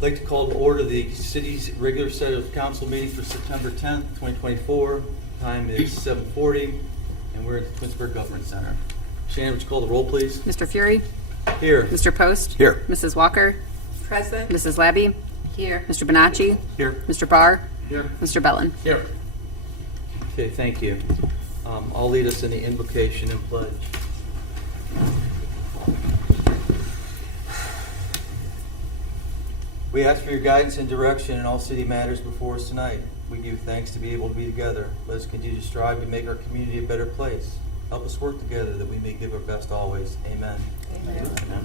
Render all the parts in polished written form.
I'd like to call to order the city's regular set of council meeting for September 10th, 2024. Time is 7:40, and we're at the Twinsburg Government Center. Shannon, would you call the roll, please? Mr. Fury? Here. Mr. Post? Here. Mrs. Walker? Present. Mrs. Labby? Here. Mr. Bonacci? Here. Mr. Barr? Here. Mr. Bellin? Here. Okay, thank you. I'll lead us in the invocation and pledge. We ask for your guidance and direction in all city matters before us tonight. We give thanks to be able to be together. Let us continue to strive to make our community a better place. Help us work together that we may give our best always. Amen. Amen.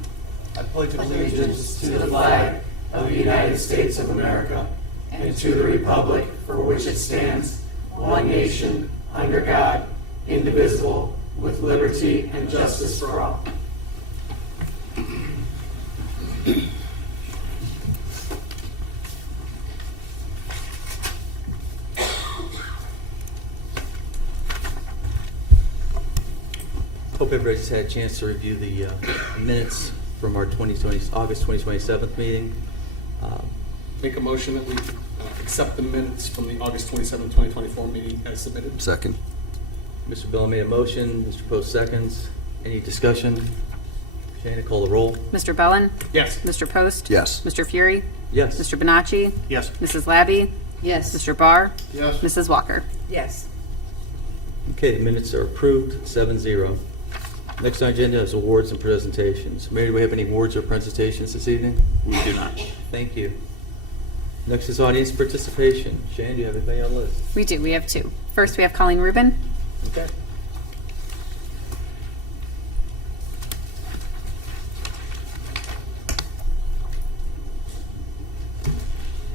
I pledge Allegiance to the flag of the United States of America and to the republic for which it stands, one nation, under God, indivisible, with liberty and justice for all. Hope everybody's had a chance to review the minutes from our August 2027 meeting. Make a motion that we accept the minutes from the August 27, 2024 meeting as submitted. Second. Mr. Bell made a motion, Mr. Post seconds. Any discussion? Shannon, call the roll. Mr. Bellin? Yes. Mr. Post? Yes. Mr. Fury? Yes. Mr. Bonacci? Yes. Mrs. Labby? Yes. Mr. Barr? Yes. Mrs. Walker? Yes. Okay, the minutes are approved, 7-0. Next on the agenda is awards and presentations. Mary, do we have any awards or presentations this evening? We do not. Thank you. Next is audience participation. Shannon, do you have anybody on the list? We do. We have two. First, we have Colleen Rubin. Okay.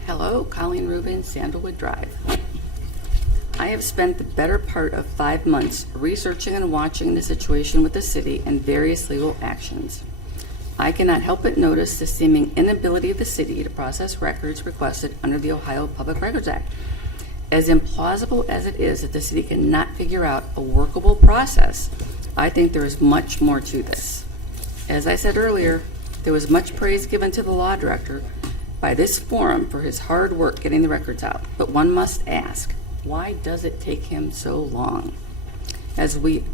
Hello, Colleen Rubin, Sandalwood Drive. I have spent the better part of 5 months researching and watching the situation with the city and various legal actions. I cannot help but notice the seeming inability of the city to process records requested under the Ohio Public Records Act. As implausible as it is that the city cannot figure out a workable process, I think there is much more to this. As I said earlier, there was much praise given to the law director by this forum for his hard work getting the records out, but one must ask, why does it take him so long? As we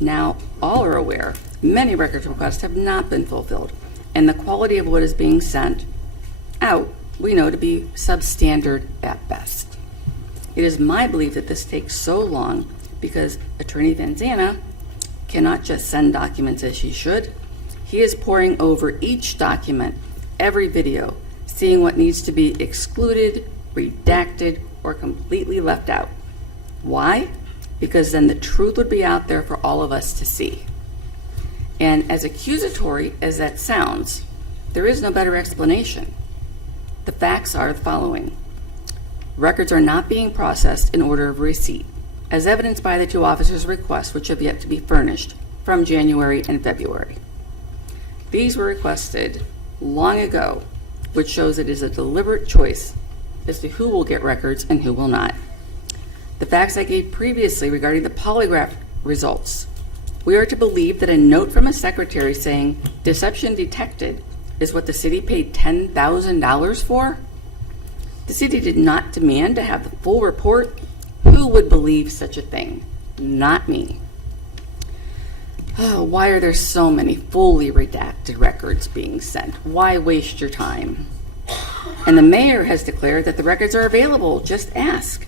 now all are aware, many records requests have not been fulfilled, and the quality of what is being sent out we know to be substandard at best. It is my belief that this takes so long because Attorney Vanzana cannot just send documents as she should. He is poring over each document, every video, seeing what needs to be excluded, redacted, or completely left out. Why? Because then the truth would be out there for all of us to see. And as accusatory as that sounds, there is no better explanation. The facts are the following. Records are not being processed in order of receipt, as evidenced by the two officers' requests which have yet to be furnished from January and February. These were requested long ago, which shows it is a deliberate choice as to who will get records and who will not. The facts I gave previously regarding the polygraph results. We are to believe that a note from a secretary saying deception detected is what the city paid $10,000 for? The city did not demand to have the full report. Who would believe such a thing? Not me. Oh, why are there so many fully redacted records being sent? Why waste your time? And the mayor has declared that the records are available, just ask.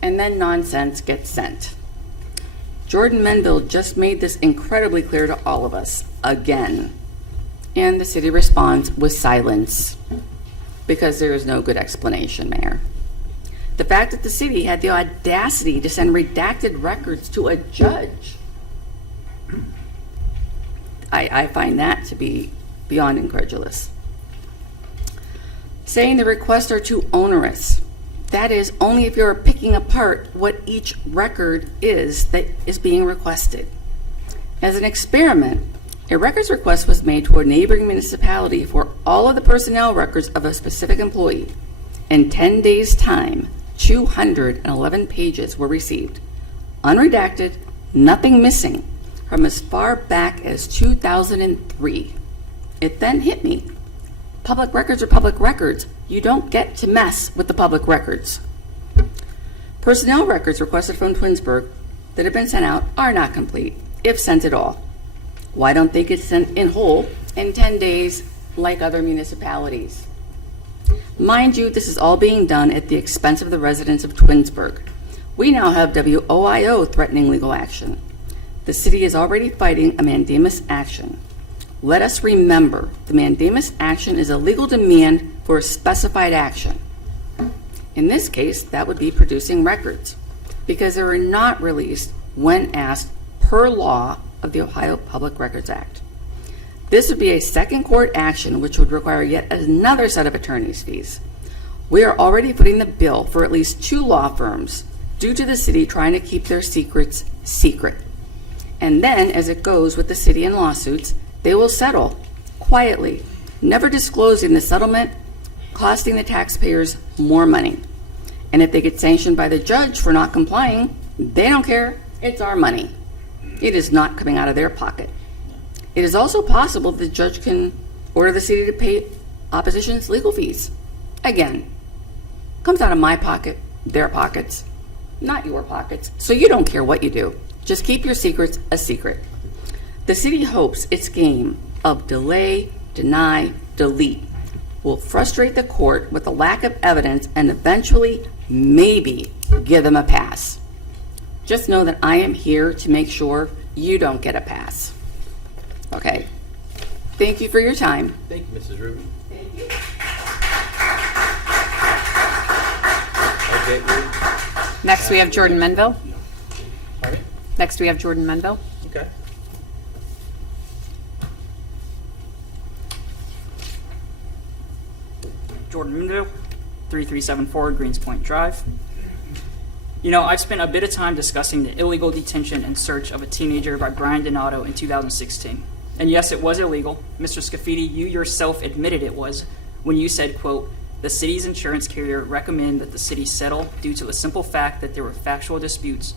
And then nonsense gets sent. Jordan Menville just made this incredibly clear to all of us, again. And the city responds with silence, because there is no good explanation, Mayor. The fact that the city had the audacity to send redacted records to a judge, I find that to be beyond incredulous. Saying the requests are too onerous. That is, only if you're picking apart what each record is that is being requested. As an experiment, a records request was made to a neighboring municipality for all of the personnel records of a specific employee. In 10 days' time, 211 pages were received, unredacted, nothing missing, from as far back as 2003. It then hit me. Public records are public records. You don't get to mess with the public records. Personnel records requested from Twinsburg that have been sent out are not complete, if sent at all. Why don't they get sent in whole in 10 days like other municipalities? Mind you, this is all being done at the expense of the residents of Twinsburg. We now have WOIO threatening legal action. The city is already fighting a mandamus action. Let us remember, the mandamus action is a legal demand for a specified action. In this case, that would be producing records, because they were not released when asked per law of the Ohio Public Records Act. This would be a second court action which would require yet another set of attorney's fees. We are already footing the bill for at least 2 law firms due to the city trying to keep their secrets secret. And then, as it goes with the city in lawsuits, they will settle quietly, never disclosing the settlement, costing the taxpayers more money. And if they get sanctioned by the judge for not complying, they don't care. It's our money. It is not coming out of their pocket. It is also possible the judge can order the city to pay opposition's legal fees. Again, comes out of my pocket, their pockets, not your pockets. So you don't care what you do. Just keep your secrets a secret. The city hopes its game of delay, deny, delete will frustrate the court with a lack of evidence and eventually, maybe, give them a pass. Just know that I am here to make sure you don't get a pass. Okay. Thank you for your time. Thank you, Mrs. Rubin. Thank you. Okay, Next, we have Jordan Menville. pardon me? Next, we have Jordan Menville. Okay. Jordan Mundo, 3374 Greenspoint Drive. You know, I've spent a bit of time discussing the illegal detention and search of a teenager by Brian Donato in 2016. And yes, it was illegal. Mr. Scafidi, you yourself admitted it was when you said, quote, "The city's insurance carrier recommended that the city settle due to the simple fact that there were factual disputes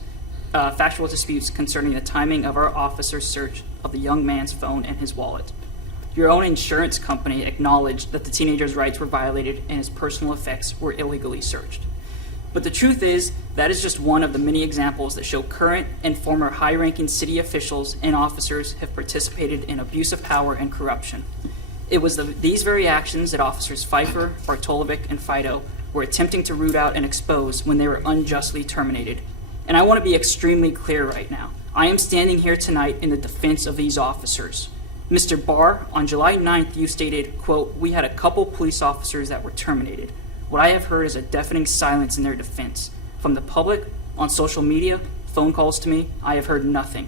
concerning the timing of our officer's search of the young man's phone and his wallet. Your own insurance company acknowledged that the teenager's rights were violated and his personal effects were illegally searched. But the truth is, that is just one of the many examples that show current and former high-ranking city officials and officers have participated in abuse of power and corruption. It was these very actions that officers Pfeiffer, Bartolovic, and Fido were attempting to root out and expose when they were unjustly terminated. And I want to be extremely clear right now. I am standing here tonight in the defense of these officers. Mr. Barr, on July 9th, you stated, quote, "We had a couple police officers that were terminated. What I have heard is a deafening silence in their defense. From the public, on social media, phone calls to me, I have heard nothing."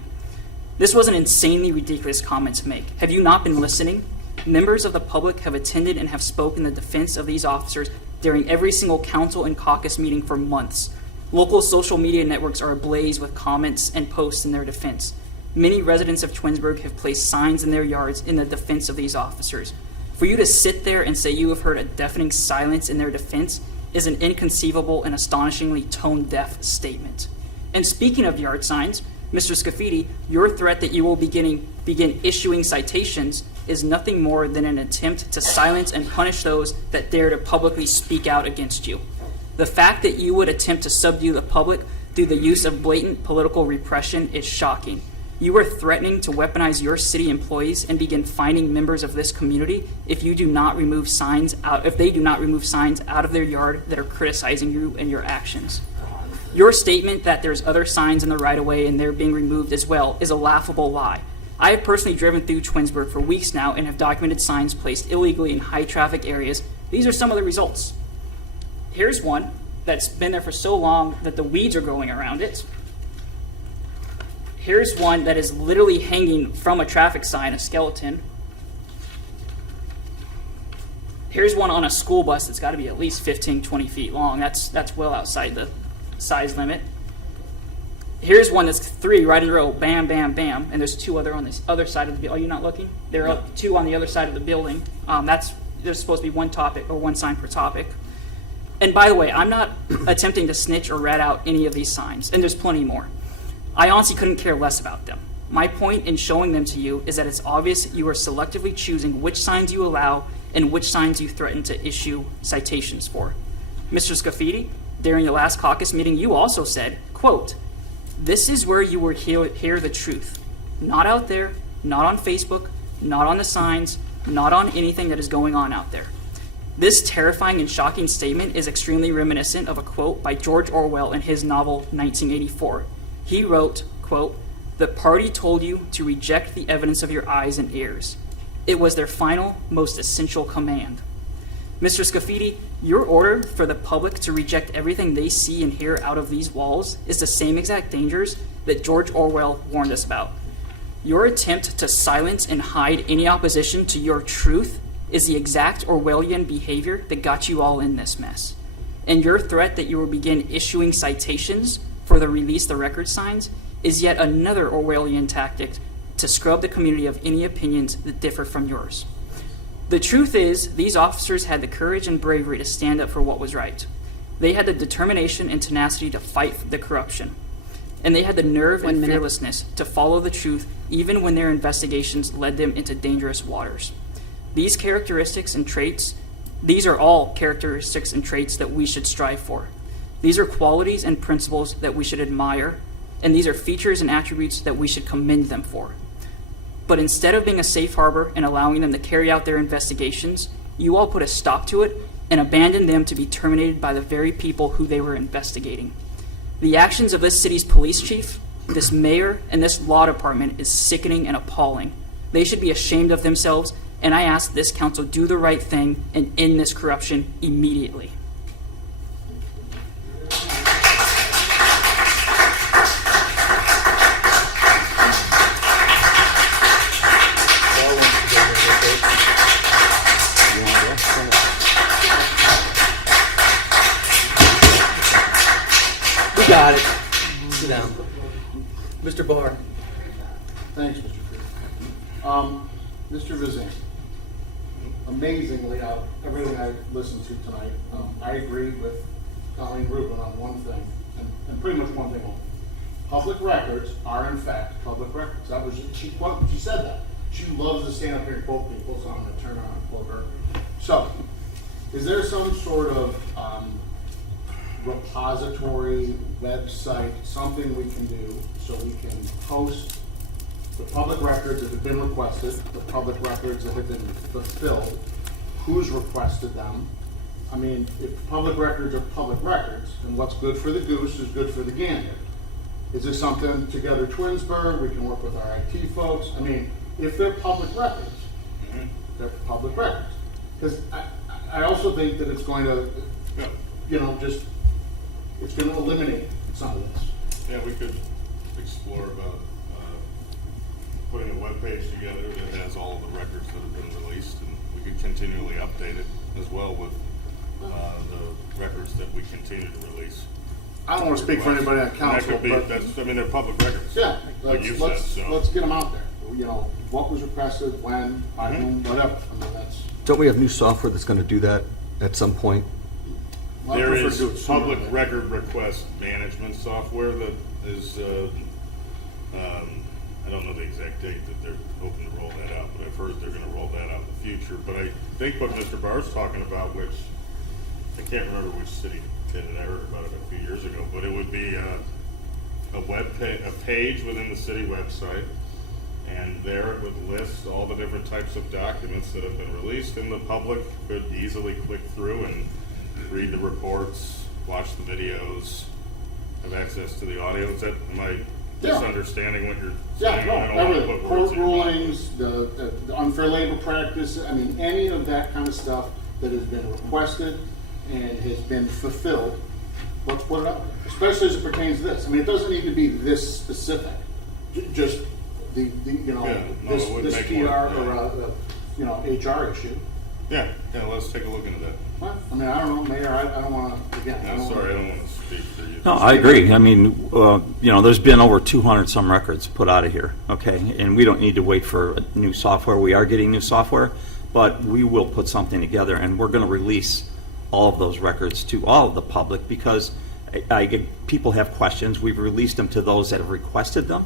This was an insanely ridiculous comment to make. Have you not been listening? Members of the public have attended and have spoken in defense of these officers during every single council and caucus meeting for months. Local social media networks are ablaze with comments and posts in their defense. Many residents of Twinsburg have placed signs in their yards in the defense of these officers. For you to sit there and say you have heard a deafening silence in their defense is an inconceivable and astonishingly tone-deaf statement. And speaking of yard signs, Mr. Scafidi, your threat that you will begin issuing citations is nothing more than an attempt to silence and punish those that dare to publicly speak out against you. The fact that you would attempt to subdue the public through the use of blatant political repression is shocking. You are threatening to weaponize your city employees and begin fining members of this community if they do not remove signs out of their yard that are criticizing you and your actions. Your statement that there's other signs in the right-of-way and they're being removed as well is a laughable lie. I have personally driven through Twinsburg for weeks now and have documented signs placed illegally in high-traffic areas. These are some of the results. Here's one that's been there for so long that the weeds are growing around it. Here's one that is literally hanging from a traffic sign, a skeleton. Here's one on a school bus that's got to be at least 15, 20 feet long. That's well outside the size limit. Here's one that's 3 right in a row, bam, bam, bam, and there's 2 other on this other side of the building. Are you not looking? There are 2 on the other side of the building. There's supposed to be one topic or one sign per topic. And by the way, I'm not attempting to snitch or rat out any of these signs, and there's plenty more. I honestly couldn't care less about them. My point in showing them to you is that it's obvious you are selectively choosing which signs you allow and which signs you threatened to issue citations for. Mr. Scafidi, during the last caucus meeting, you also said, quote, "This is where you will hear the truth. Not out there, not on Facebook, not on the signs, not on anything that is going on out there." This terrifying and shocking statement is extremely reminiscent of a quote by George Orwell in his novel 1984. He wrote, quote, "The party told you to reject the evidence of your eyes and ears. It was their final, most essential command." Mr. Scafidi, your order for the public to reject everything they see and hear out of these walls is the same exact dangers that George Orwell warned us about. Your attempt to silence and hide any opposition to your truth is the exact Orwellian behavior that got you all in this mess. And your threat that you will begin issuing citations for the release the record signs is yet another Orwellian tactic to scrub the community of any opinions that differ from yours. The truth is, these officers had the courage and bravery to stand up for what was right. They had the determination and tenacity to fight the corruption. And they had the nerve and fearlessness to follow the truth even when their investigations led them into dangerous waters. These are all characteristics and traits that we should strive for. These are qualities and principles that we should admire, and these are features and attributes that we should commend them for. But instead of being a safe harbor and allowing them to carry out their investigations, you all put a stop to it and abandoned them to be terminated by the very people who they were investigating. The actions of this city's police chief, this mayor, and this law department is sickening and appalling. They should be ashamed of themselves, and I ask this council do the right thing and end this corruption immediately. We got it. Sit down. Mr. Barr. Thanks, Mr. Chair. Mr. Vizan, amazingly, everything I listened to tonight, I agree with Colleen Rubin on one thing, and pretty much one thing only. Public records are in fact public records. That was, she said that. She loves to stand up here and quote people, so I'm going to turn around and quote her. So, is there some sort of repository, website, something we can do so we can post the public records that have been requested, the public records that have been fulfilled, who's requested them? I mean, if public records are public records, then what's good for the goose is good for the gander. Is this something together Twinsburg, we can work with our IT folks? I mean, if they're public records, they're public records. Because I also think that it's going to, it's going to eliminate some of this. Yeah, we could explore about putting a webpage together that has all of the records that have been released, and we could continually update it as well with the records that we continue to release. I don't want to speak for anybody on And council, that could be, but they're public records. yeah, Like you let's said, so. get them out there. What was requested, when, by whom, whatever. I mean, that's. Don't we have new software that's going to do that at some point? well, I There prefer is to do it sooner public than- record request management software that is, I don't know the exact date that they're hoping to roll that out, but I've heard they're gonna roll that out in the future. But I think what Mr. Barr's talking about, which, I can't remember which city did it, I heard about it a few years ago, but it would be a page within the city website, and there it would list all the different types of documents that have been released, and the public could easily click through and read the reports, watch the videos, have access to the audio. Is that, am I Yeah. misunderstanding what you're Yeah, saying? no, I don't wanna everything. put Court words in your mouth. rulings, the unfair labor practice, I mean, any of that kind of stuff that has been requested and has been fulfilled, let's put it out there, especially as it pertains to this. I mean, it doesn't need to be this specific, just Yeah, no, this it would this make PR more, or HR issue. Yeah, let's take a look into that. Well, I mean, I don't know, Mayor, I don't want to, again, I I'm don't sorry, I wanna- don't want to speak for you. No, I agree. I mean, there's been over 200 some records put out of here, okay? And we don't need to wait for new software. We are getting new software, but we will put something together, and we're going to release all of those records to all of the public because people have questions. We've released them to those that have requested them,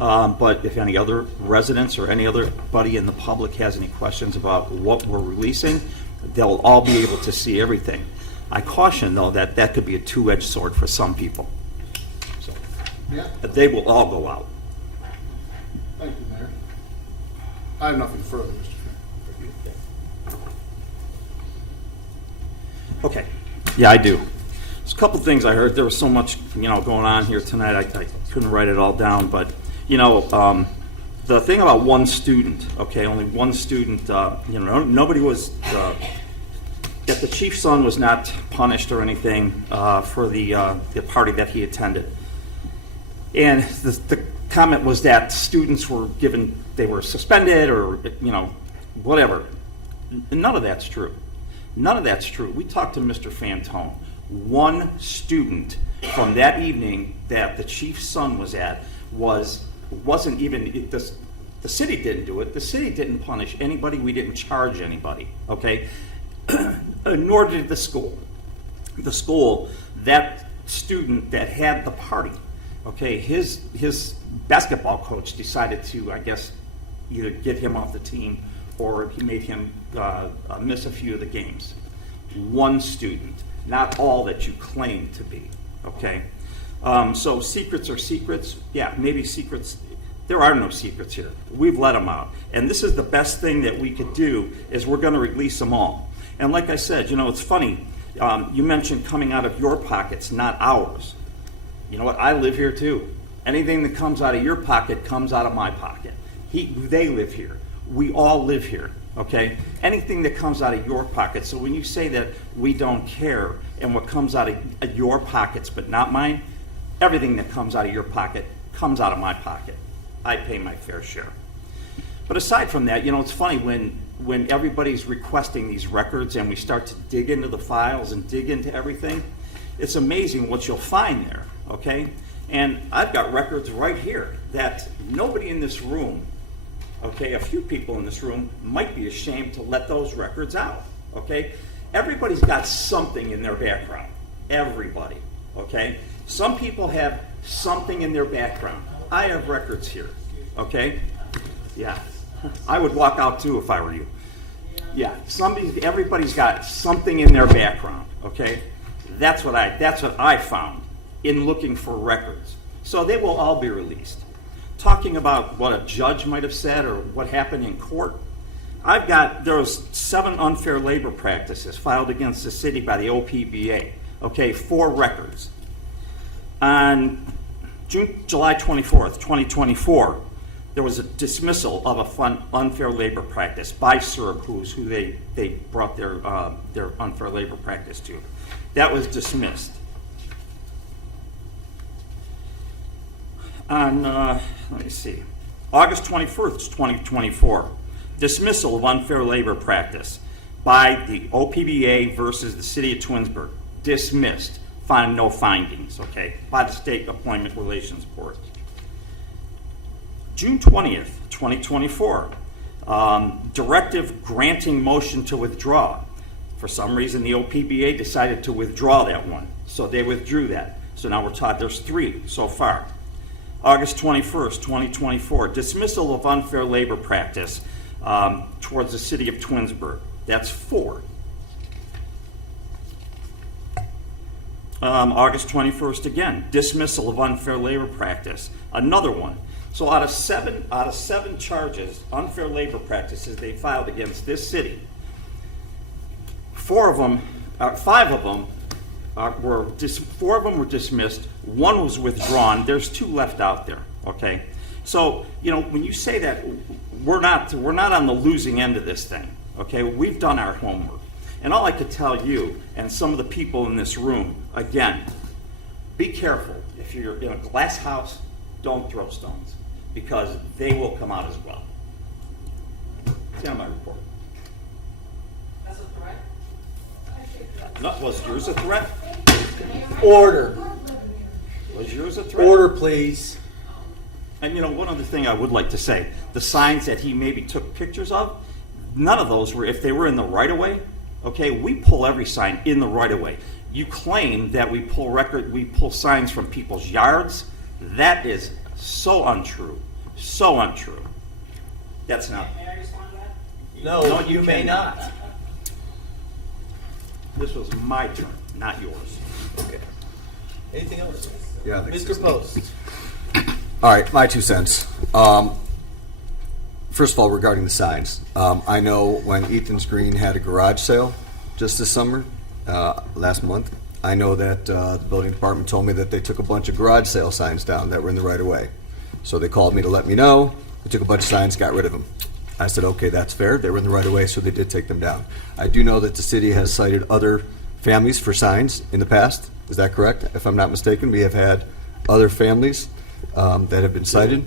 But if any other residents or any other buddy in the public has any questions about what we're releasing, they'll all be able to see everything. I caution, though, that that could be a two-edged sword for some people. So, Yeah, they will all go out. thank you, Mayor. I have nothing further, Mr. Chairman. Okay. Yeah, I do. There's a couple things I heard. There was so much, going on here tonight. I couldn't write it all down, but the thing about one student. Okay, only one student. Nobody was. That the chief's son was not punished or anything for the party that he attended, and the comment was that students were they were suspended or whatever. None of that's true. None of that's true. We talked to Mr. Fantone. One student from that evening that the chief's son was at wasn't even the city didn't do it. The city didn't punish anybody. We didn't charge anybody. Okay, nor did the school. The school, that student that had the party. Okay, his basketball coach decided to, I guess, either get him off the team or he made him miss a few of the games. One student, not all that you claim to be, okay? So secrets are secrets. Yeah, maybe secrets. There are no secrets here. We've let them out. And this is the best thing that we could do is we're going to release them all. And like I said, it's funny. You mentioned coming out of your pockets, not ours. You know what? I live here too. Anything that comes out of your pocket comes out of my pocket. They live here. We all live here, okay? Anything that comes out of your pocket. So when you say that we don't care and what comes out of your pockets but not mine, everything that comes out of your pocket comes out of my pocket. I pay my fair share. But aside from that, it's funny when everybody's requesting these records and we start to dig into the files and dig into everything, it's amazing what you'll find there, okay? And I've got records right here that nobody in this room, okay, a few people in this room might be ashamed to let those records out, okay? Everybody's got something in their background. Everybody, okay? Some people have something in their background. I have records here, okay? Yeah. I would walk out too if I were you. Yeah, everybody's got something in their background, okay? That's what I found in looking for records. So they will all be released. Talking about what a judge might have said or what happened in court, there was 7 unfair labor practices filed against the city by the OPBA, okay, 4 records. On July 24th, 2024, there was a dismissal of an unfair labor practice by CERB, who they brought their unfair labor practice to. That was dismissed. On, let me see, August 21st, 2024, dismissal of unfair labor practice by the OPBA versus the city of Twinsburg. Dismissed, find no findings, okay, by the State Employment Relations Board. June 20th, 2024, directive granting motion to withdraw. For some reason, the OPBA decided to withdraw that one, so they withdrew that. So now we're taught there's 3 so far. August 21st, 2024, dismissal of unfair labor practice towards the city of Twinsburg. That's 4. August 21st again, dismissal of unfair labor practice. Another one. So out of seven charges, unfair labor practices they filed against this city, 5 of them were dismissed. 1 was withdrawn. There's 2 left out there. Okay, so when you say that we're not on the losing end of this thing. Okay, we've done our homework, and all I could tell you and some of the people in this room again, be careful. If you're in a glass house, don't throw stones because they will come out as well. That's on my report. That's a threat? Was yours a threat? Order. Was yours a threat? Order, please. And one other thing I would like to say, the signs that he maybe took pictures of, none of those were, if they were in the right-of-way, okay, we pull every sign in the right-of-way. You claim that we pull signs from people's yards. That is so untrue. So untrue. That's not. May I respond to that? No, you may cannot. not. This was my turn, not yours. Okay. Anything else? Yeah, I think Mr. 16. Post. All right, my 2 cents. First of all, regarding the signs, I know when Ethan's Green had a garage sale just this summer, last month, I know that the building department told me that they took a bunch of garage sale signs down that were in the right of way. So they called me to let me know. They took a bunch of signs, got rid of them. I said, okay, that's fair. They were in the right of way, so they did take them down. I do know that the city has cited other families for signs in the past. Is that correct? If I'm not mistaken, we have had other families that have been cited.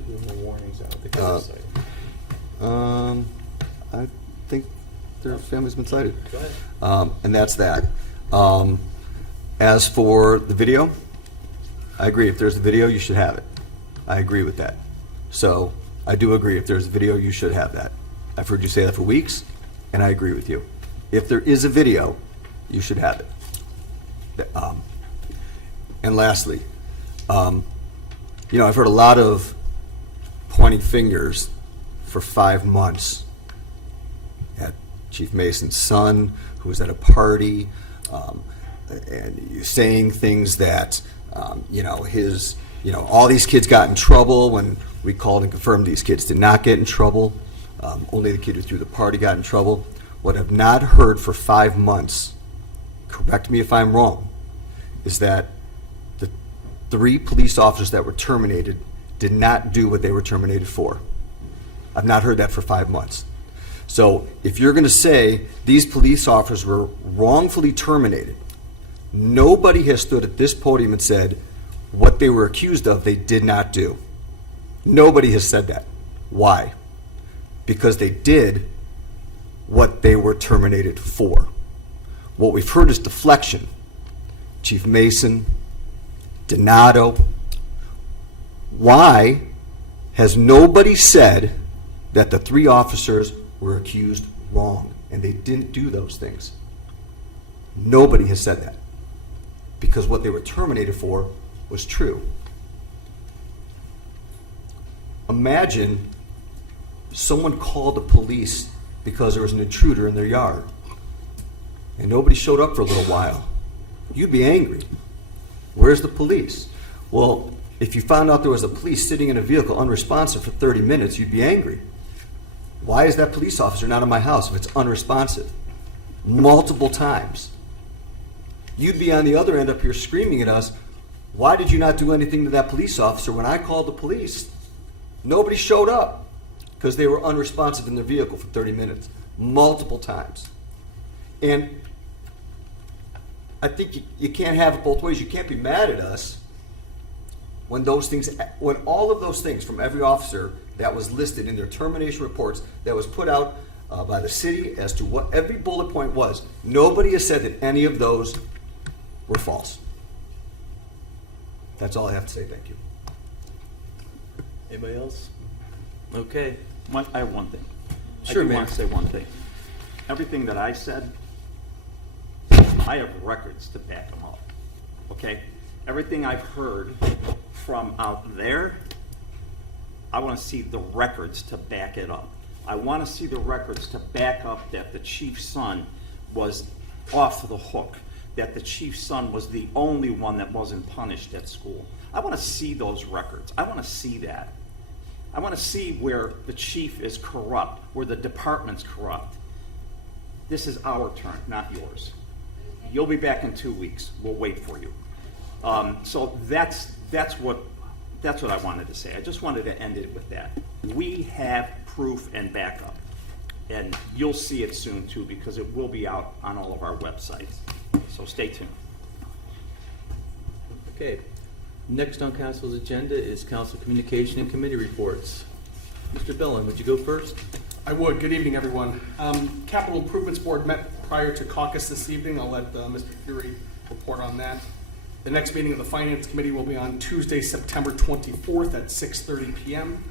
I think their family's been cited. Go ahead. And that's that. As for the video, I agree. If there's a video, you should have it. I agree with that. So I do agree. If there's a video, you should have that. I've heard you say that for weeks, and I agree with you. If there is a video, you should have it. And lastly, I've heard a lot of pointing fingers for 5 months at Chief Mason's son, who was at a party, and saying things that, all these kids got in trouble when we called and confirmed these kids did not get in trouble. Only the kid who threw the party got in trouble. What I've not heard for 5 months, correct me if I'm wrong, is that the 3 police officers that were terminated did not do what they were terminated for. I've not heard that for 5 months. So if you're going to say these police officers were wrongfully terminated, nobody has stood at this podium and said what they were accused of they did not do. Nobody has said that. Why? Because they did what they were terminated for. What we've heard is deflection. Chief Mason, Donato. Why has nobody said that the 3 officers were accused wrong and they didn't do those things? Nobody has said that. Because what they were terminated for was true. Imagine someone called the police because there was an intruder in their yard and nobody showed up for a little while. You'd be angry. Where's the police? Well, if you found out there was a police sitting in a vehicle unresponsive for 30 minutes, you'd be angry. Why is that police officer not in my house if it's unresponsive? Multiple times. You'd be on the other end up here screaming at us, why did you not do anything to that police officer when I called the police? Nobody showed up because they were unresponsive in their vehicle for 30 minutes. Multiple times. And I think you can't have it both ways. You can't be mad at us when all of those things from every officer that was listed in their termination reports that was put out by the city as to what every bullet point was. Nobody has said that any of those were false. That's all I have to say. Thank you. Anybody else? Okay. I have one thing. Sure, I do Mayor. want to say one thing. Everything that I said, I have records to back them up. Okay? Everything I've heard from out there, I want to see the records to back it up. I want to see the records to back up that the chief's son was off the hook, that the chief's son was the only one that wasn't punished at school. I want to see those records. I want to see that. I want to see where the chief is corrupt, where the department's corrupt. This is our turn, not yours. You'll be back in 2 weeks. We'll wait for you. So that's what I wanted to say. I just wanted to end it with that. We have proof and backup, and you'll see it soon too because it will be out on all of our websites. So stay tuned. Okay. Next on council's agenda is council communication and committee reports. Mr. Billen, would you go first? I would. Good evening, everyone. Capital Improvements Board met prior to caucus this evening. I'll let Mr. Fury report on that. The next meeting of the Finance Committee will be on Tuesday, September 24th at 6:30 p.m.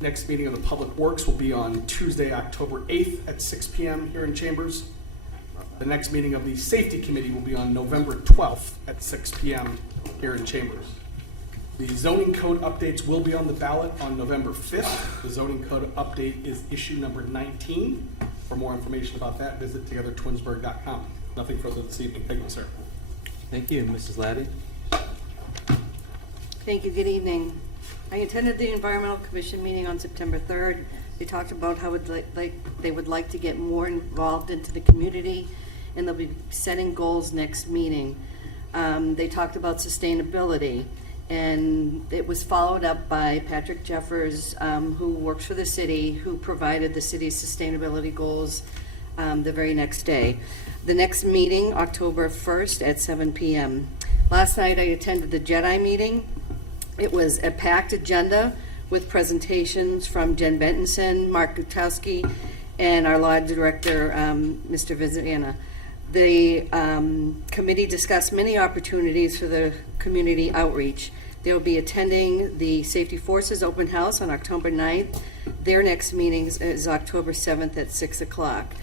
Next meeting of the Public Works will be on Tuesday, October 8th at 6 p.m. here in Chambers. The next meeting of the Safety Committee will be on November 12th at 6 p.m. here in Chambers. The zoning code updates will be on the ballot on November 5th. The zoning code update is issue number 19. For more information about that, visit togethertwinsburg.com. Nothing further this evening. Thank you, sir. Thank you, Mrs. Laddie. Thank you. Good evening. I attended the Environmental Commission meeting on September 3rd. They talked about how they would like to get more involved into the community, and they'll be setting goals next meeting. They talked about sustainability, and it was followed up by Patrick Jeffers, who works for the city, who provided the city's sustainability goals the very next day. The next meeting, October 1st at 7 p.m. Last night I attended the JEDI meeting. It was a packed agenda with presentations from Jen Bentonson, Mark Gutowski, and our law director, Mr. Vizana. The committee discussed many opportunities for the community outreach. They will be attending the Safety Forces Open House on October 9th. Their next meeting is October 7th at 6 o'clock.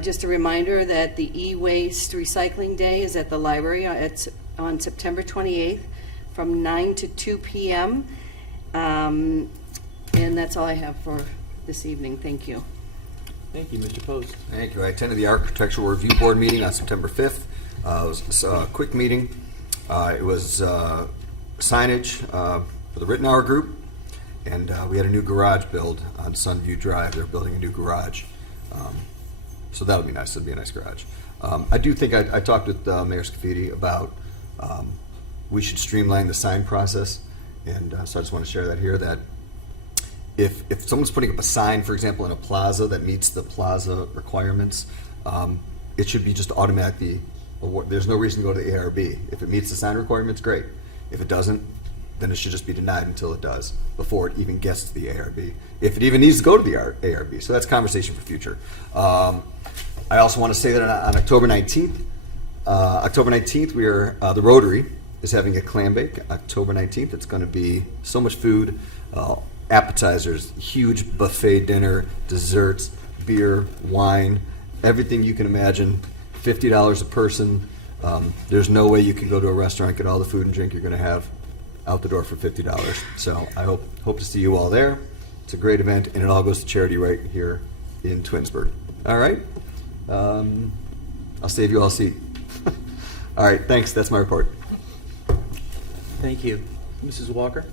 Just a reminder that the e-waste recycling day is at the library on September 28th from 9 to 2 p.m. And that's all I have for this evening. Thank you. Thank you, Mr. Post. Thank you. I attended the Architectural Review Board meeting on September 5th. It was a quick meeting. It was signage for the Rittenauer Group, and we had a new garage build on Sunview Drive. They're building a new garage. So that'll be nice. It'll be a nice garage. I do think I talked with Mayor Scafidi about we should streamline the sign process, and so I just want to share that here, that if someone's putting up a sign, for example, in a plaza that meets the plaza requirements, it should be just automatically, there's no reason to go to the ARB. If it meets the sign requirements, great. If it doesn't, then it should just be denied until it does, before it even gets to the ARB, if it even needs to go to the ARB. So that's a conversation for future. I also want to say that on October 19th, we are, the Rotary is having a clam bake. October 19th, it's going to be so much food, appetizers, huge buffet dinner, desserts, beer, wine, everything you can imagine, $50 a person. There's no way you can go to a restaurant, get all the food and drink you're going to have out the door for $50. So I hope to see you all there. It's a great event, and it all goes to charity right here in Twinsburg. All right? I'll save you all a seat. All right, thanks. That's my report. Thank you. Mrs. Walker?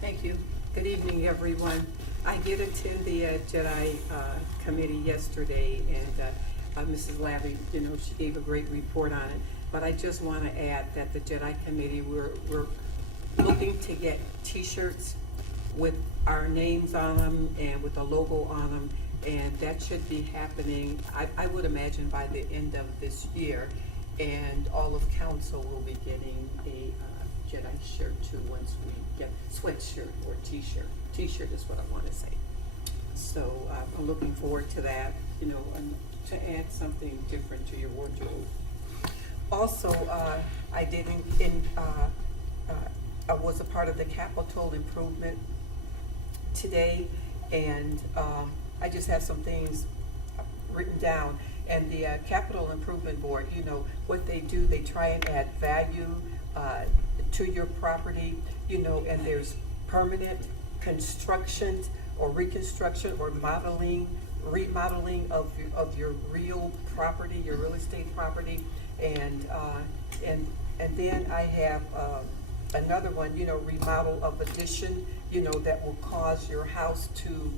Thank you. Good evening, everyone. I did attend the JEDI committee yesterday, and Mrs. Labby, she gave a great report on it. But I just want to add that the JEDI committee, we're looking to get T-shirts with our names on them and with a logo on them, and that should be happening, I would imagine, by the end of this year. And all of council will be getting a JEDI shirt too once we get sweatshirt or T-shirt. T-shirt is what I want to say. So I'm looking forward to that, and to add something different to your wardrobe. Also, I was a part of the capital improvement today, and I just have some things written down. And the Capital Improvement Board, what they do, they try and add value to your property, and there's permanent construction or reconstruction or remodeling of your real property, your real estate property, and then I have another one, remodel of addition, that will cause your house to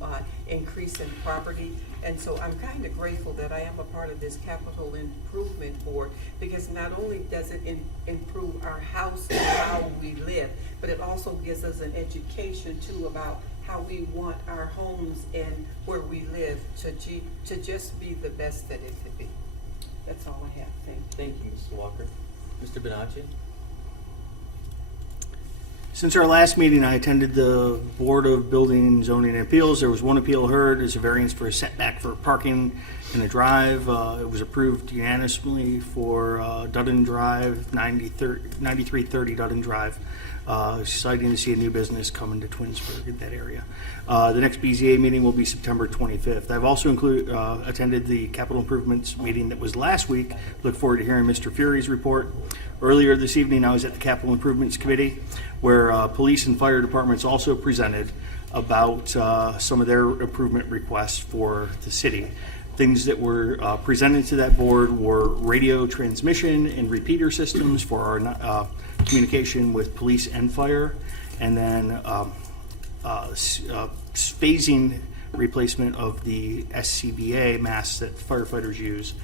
increase in property. And so I'm kind of grateful that I am a part of this Capital Improvement Board, because not only does it improve our house and how we live, but it also gives us an education too about how we want our homes and where we live to just be the best that it could be. That's all I have. Thank you. Thank you, Mrs. Walker. Mr. Benacci? Since our last meeting, I attended the Board of Building, Zoning, and Appeals. There was one appeal heard as a variance for a setback for parking in the drive. It was approved unanimously for Dudden Drive, 9330 Dudden Drive. Exciting to see a new business come into Twinsburg in that area. The next BZA meeting will be September 25th. I've also attended the capital improvements meeting that was last week. Look forward to hearing Mr. Fury's report. Earlier this evening, I was at the Capital Improvements Committee, where police and fire departments also presented about some of their improvement requests for the city. Things that were presented to that board were radio transmission and repeater systems for our communication with police and fire, and then phasing replacement of the SCBA masks that firefighters use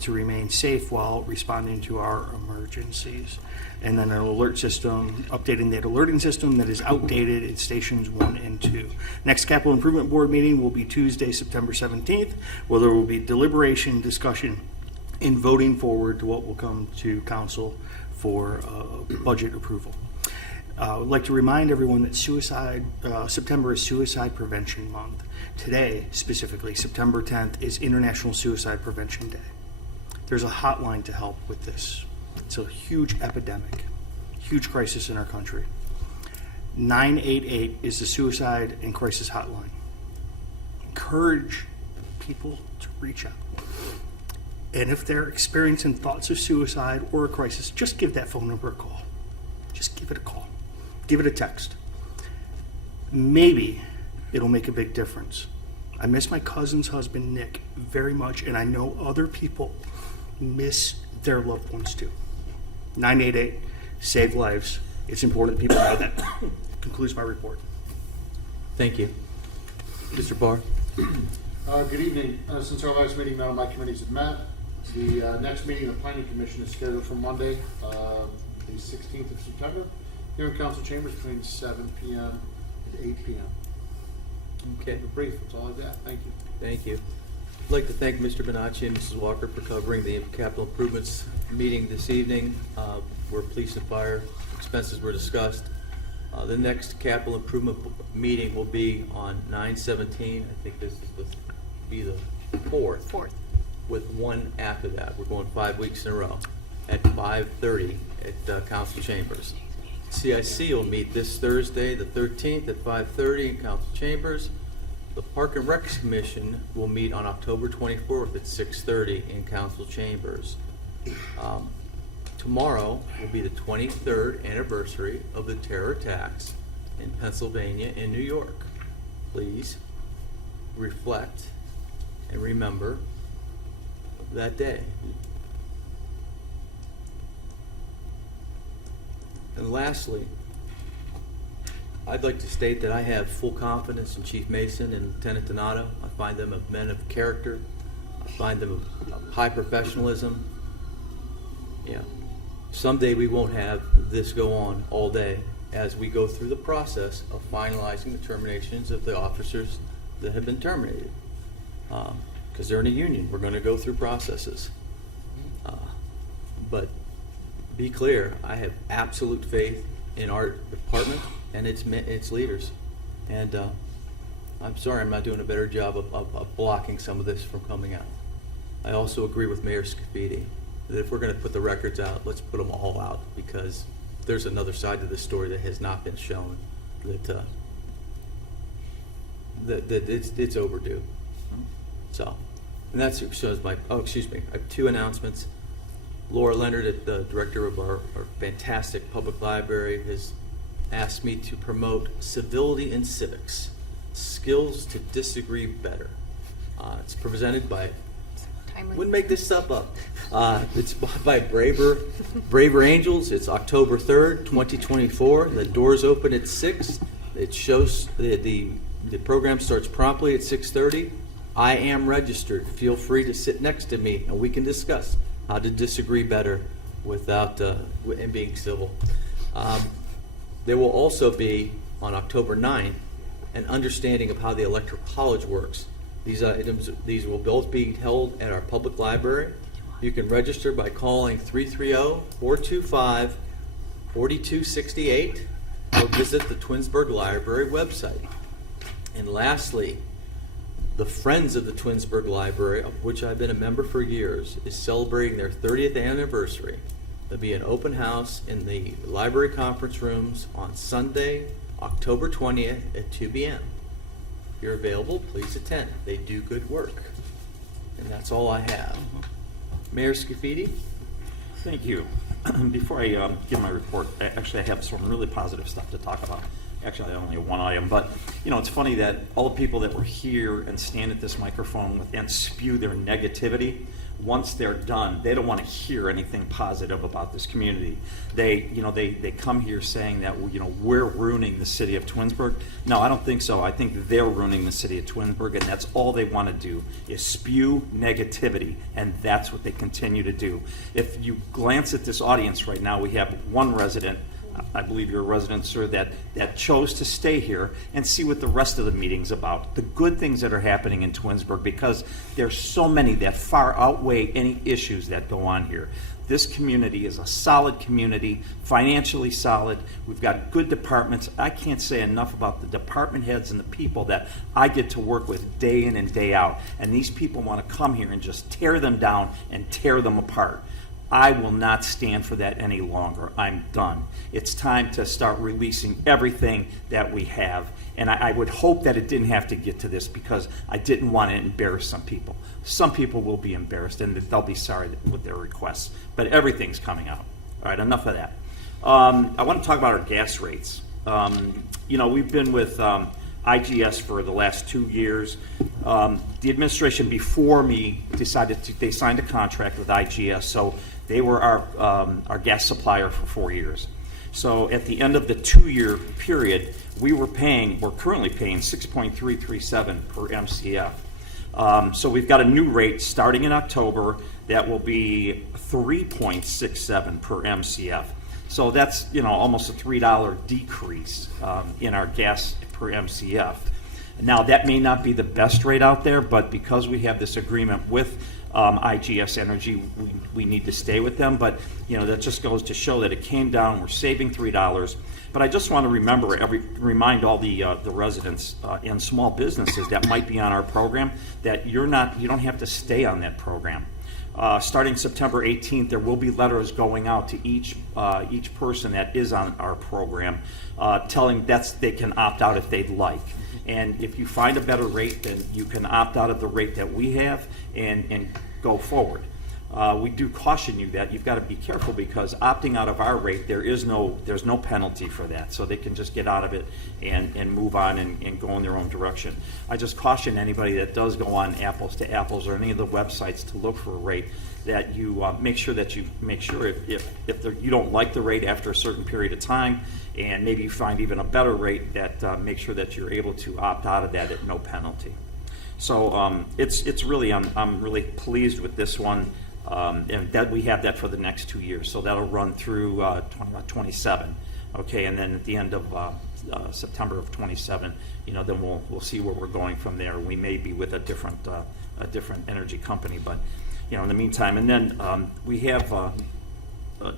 to remain safe while responding to our emergencies. And then an alert system, updating that alerting system that is outdated in stations 1 and 2. Next Capital Improvement Board meeting will be Tuesday, September 17th, where there will be deliberation, discussion, and voting forward to what will come to council for budget approval. I would like to remind everyone that September is Suicide Prevention Month. Today, specifically, September 10th, is International Suicide Prevention Day. There's a hotline to help with this. It's a huge epidemic, huge crisis in our country. 988 is the suicide and crisis hotline. Encourage people to reach out. And if they're experiencing thoughts of suicide or a crisis, just give that phone number a call. Just give it a call. Give it a text. Maybe it'll make a big difference. I miss my cousin's husband, Nick, very much, and I know other people miss their loved ones too. 988, save lives. It's important that people know that. Concludes my report. Thank you. Mr. Barr? Good evening. Since our last meeting, none of my committees have met. The next meeting of the Planning Commission is scheduled for Monday, the 16th of September, here in Council Chambers between 7 p.m. and 8 p.m. Okay. Keep it brief. That's all I've got. Thank you. Thank you. I'd like to thank Mr. Bonacci and Mrs. Walker for covering the capital improvements meeting this evening, where police and fire expenses were discussed. The next capital improvement meeting will be on 9/17. I think this is be the fourth, with one after that. We're going 5 weeks in a row at 5:30 at Council Chambers. CIC will meet this Thursday, the 13th, at 5:30 in Council Chambers. The Park and Rec Commission will meet on October 24th at 6:30 in Council Chambers. Tomorrow will be the 23rd anniversary of the terror attacks in Pennsylvania and New York. Please reflect and remember that day. And lastly, I'd like to state that I have full confidence in Chief Mason and Lieutenant Donato. I find them men of character. I find them of high professionalism. Yeah. Someday we won't have this go on all day as we go through the process of finalizing the terminations of the officers that have been terminated. Because they're in a union, we're going to go through processes. But be clear, I have absolute faith in our department and its leaders. And I'm sorry I'm not doing a better job of blocking some of this from coming out. I also agree with Mayor Scafidi that if we're going to put the records out, let's put them all out, because there's another side to this story that has not been shown, that it's overdue. So, and that shows my, I have 2 announcements. Laura Leonard, the director of our fantastic public library, has asked me to promote Civility and Civics, Skills to Disagree Better. It's presented by, wouldn't make this stuff up. It's by Braver Angels. It's October 3rd, 2024. The doors open at 6. It shows the program starts promptly at 6:30. I am registered. Feel free to sit next to me and we can discuss how to disagree better without and being civil. There will also be, on October 9th, an understanding of how the Electoral College works. These will both be held at our public library. You can register by calling 330-425-4268 or visit the Twinsburg Library website. And lastly, the Friends of the Twinsburg Library, of which I've been a member for years, is celebrating their 30th anniversary. There'll be an open house in the library conference rooms on Sunday, October 20th at 2 p.m. If you're available, please attend. They do good work. And that's all I have. Mayor Scafidi? Thank you. Before I give my report, I have some really positive stuff to talk about. Actually, I only have one item, but it's funny that all the people that were here and stand at this microphone and spew their negativity, once they're done, they don't want to hear anything positive about this community. They come here saying that we're ruining the city of Twinsburg. No, I don't think so. I think they're ruining the city of Twinsburg, and that's all they want to do is spew negativity, and that's what they continue to do. If you glance at this audience right now, we have one resident, I believe you're a resident, sir, that chose to stay here and see what the rest of the meeting's about. The good things that are happening in Twinsburg, because there's so many that far outweigh any issues that go on here. This community is a solid community, financially solid. We've got good departments. I can't say enough about the department heads and the people that I get to work with day in and day out. And these people want to come here and just tear them down and tear them apart. I will not stand for that any longer. I'm done. It's time to start releasing everything that we have. And I would hope that it didn't have to get to this, because I didn't want to embarrass some people. Some people will be embarrassed and they'll be sorry with their requests. But everything's coming out. All right, enough of that. I want to talk about our gas rates. We've been with IGS for the last 2 years. The administration before me they signed a contract with IGS, so they were our gas supplier for 4 years. So at the end of the 2-year period, we're currently paying 6.337 per MCF. So we've got a new rate starting in October that will be 3.67 per MCF. So that's almost a $3 decrease in our gas per MCF. Now that may not be the best rate out there, but because we have this agreement with IGS Energy, we need to stay with them. But that just goes to show that it came down. We're saving $3. But I just want to remind all the residents and small businesses that might be on our program that you don't have to stay on that program. Starting September 18th, there will be letters going out to each person that is on our program, telling they can opt out if they'd like. And if you find a better rate, then you can opt out of the rate that we have and go forward. We do caution you that you've got to be careful, because opting out of our rate, there's no penalty for that. So they can just get out of it and move on and go in their own direction. I just caution anybody that does go on Apples to Apples or any of the websites to look for a rate, that you make sure if you don't like the rate after a certain period of time, and maybe you find even a better rate, that make sure that you're able to opt out of that at no penalty. So it's really I'm really pleased with this one. And that we have that for the next 2 years, so that'll run through 27. Okay, and then at the end of September of 27, then we'll see where we're going from there. We may be with a different energy company, but in the meantime, and then we have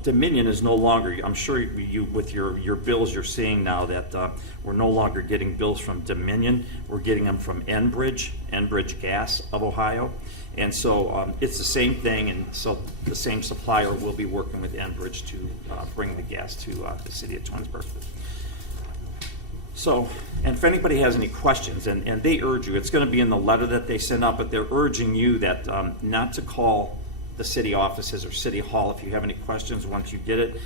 Dominion is no longer. I'm sure you with your bills you're seeing now that we're no longer getting bills from Dominion. We're getting them from Enbridge Gas of Ohio. And so it's the same thing, and so the same supplier will be working with Enbridge to bring the gas to the city of Twinsburg. So, and if anybody has any questions, and they urge you, it's going to be in the letter that they send out, but they're urging you that not to call the city offices or City Hall if you have any questions once you get it.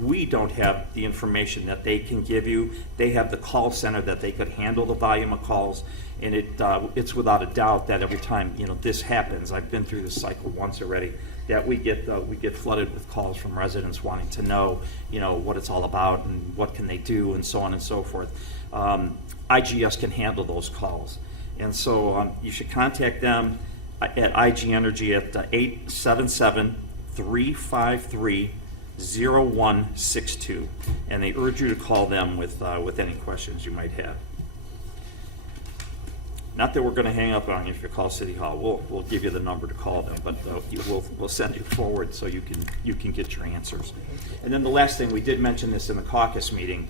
We don't have the information that they can give you. They have the call center that they could handle the volume of calls, and it's without a doubt that every time this happens, I've been through this cycle once already, that we get flooded with calls from residents wanting to know what it's all about and what can they do and so on and so forth. IGS can handle those calls, and so you should contact them at IG Energy at 877-353-0162, and they urge you to call them with any questions you might have. Not that we're going to hang up on you if you call City Hall. We'll give you the number to call them, but we'll send you forward so you can get your answers. And then the last thing, we did mention this in the caucus meeting.